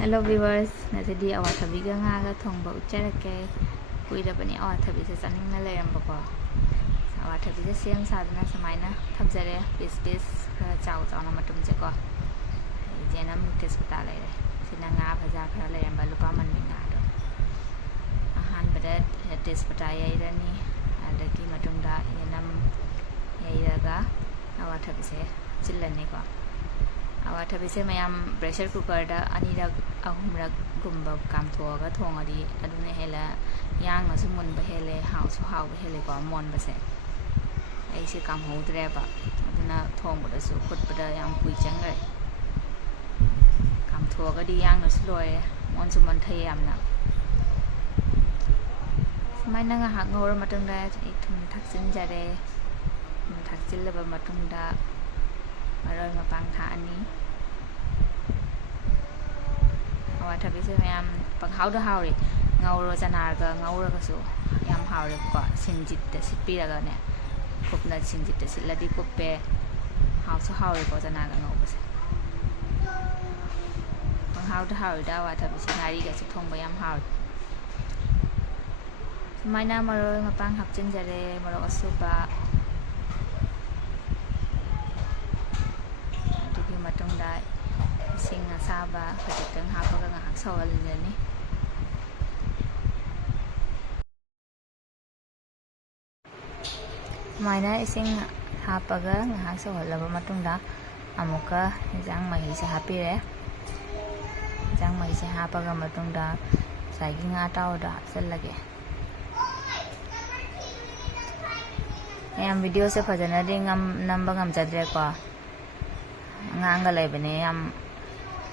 Hello viewers, ngasi awathabi ga nga ga thongba ucharake kuirabani awathabi se chaningna lerambako awathabi se sem sadana samaina thabjare piece khara chaw chawna matum je ko jenam test pata lere sina nga bhaja khara leramba lupa manmi nga do ahan bada test pata yairani adaki matumda yenam yairaga awathabi se chillani ko awathabi se mayam pressure cooker da anirak ahumrak gumba kam thoga thongadi adune hela yang na sumun ba hele house how hele ko mon ba se ai se kam hodre ba aduna thong ba su khut ba yang pui changai kam thoga di yang na sloi mon su mon thai am na mai na nga hak ngor matung da ai thum thak sin jare thak chil ba matung da maroi mapang tha ani awathabi se mayam pang how da how ri ngauro janar ga ngauro ga su yam how ri ko sinjit ta sipi ra ga ne khopna sinjit ta siladi koppe how so how ri ko jana ga ngau ba se pang how da how ri da awathabi se ngari ga su thong ba yam how maina maroi mapang hap chin jare maro asuba matong da sing asaba kaditang hapaga nga haksawal ni maina ising hapaga nga haksawal laba matong da amuka jang mahi sa hapire jang mahi sa hapaga matong da sagi nga tao da hapsal lage ayam video se phajana ding namba ngam jadre ko ngang lai bane am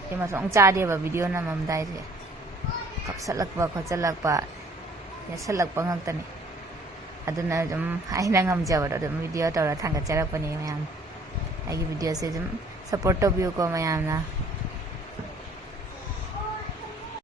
kima song cha de ba video na mam dai je kap salak ba ko chalak ba ya salak ba ngak tani aduna jum ai na ngam jawa do video to ra thang ka chara pani mayam ai video se jum support to view ko mayam na